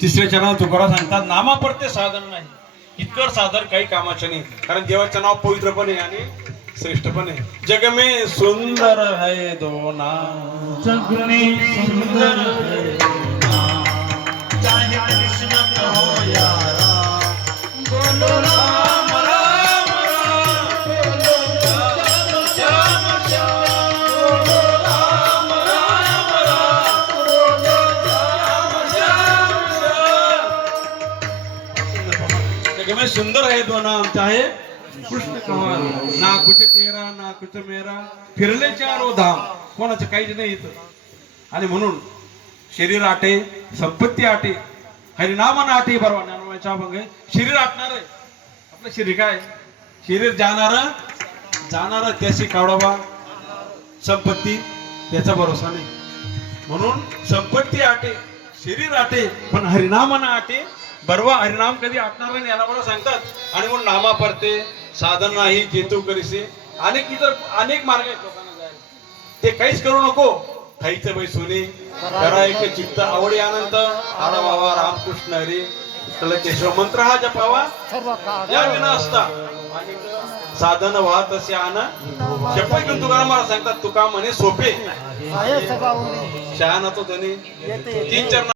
तिसऱ्या चरणात तुकाराम सांगतात नामा पडते साधन नाही, इतकं साधन काही कामाचे नाही, कारण देवाचं नाव पवित्र पण आहे आणि श्रेष्ठ पण आहे. जग में सुंदर है दो नाम, जग में सुंदर है नाम, चाहे कृष्ण कहो या राम, बोलो राम राम राम, बोलो श्याम श्याम श्याम, बोलो राम राम राम, बोलो श्याम श्याम श्याम। जग में सुंदर है दो नाम, चाहे कृष्ण कहा ना कुछ तेरा ना कुछ मेरा, फिरले चारो धाम, कोणाचं काहीच नाही इथं. आणि म्हणून शरीर आटे संपत्ती आटे हरिनामान आटे बरोबर ज्ञानोबाचा अभंग आहे. शरीर आटणार आहे, आपलं शरीर काय शरीर जाणार त्याची कावडाबा, संपत्ती त्याचा भरोसा नाही. म्हणून संपत्ती आटे शरीर आटे पण हरिनामान आटे बरवा. हरिनाम कधी आटणार नाही याला मला सांगतात. आणि म्हणून नामा परते साधन नाही जेतू करीसे. अनेक मार्ग आहेत लोकांना जायला, ते काहीच करू नको. खायचं बाई सोने करा एक चित्त आवडी आनंद, आरा बाबा रामकृष्ण हरी विठ्ठल केशव मंत्र हा जपावा या विना असता साधन वाहत असे आन शपथ घेऊन तुकाराम मला सांगतात. तुका म्हणे सोपे शहाणा तो धनी तीन चरण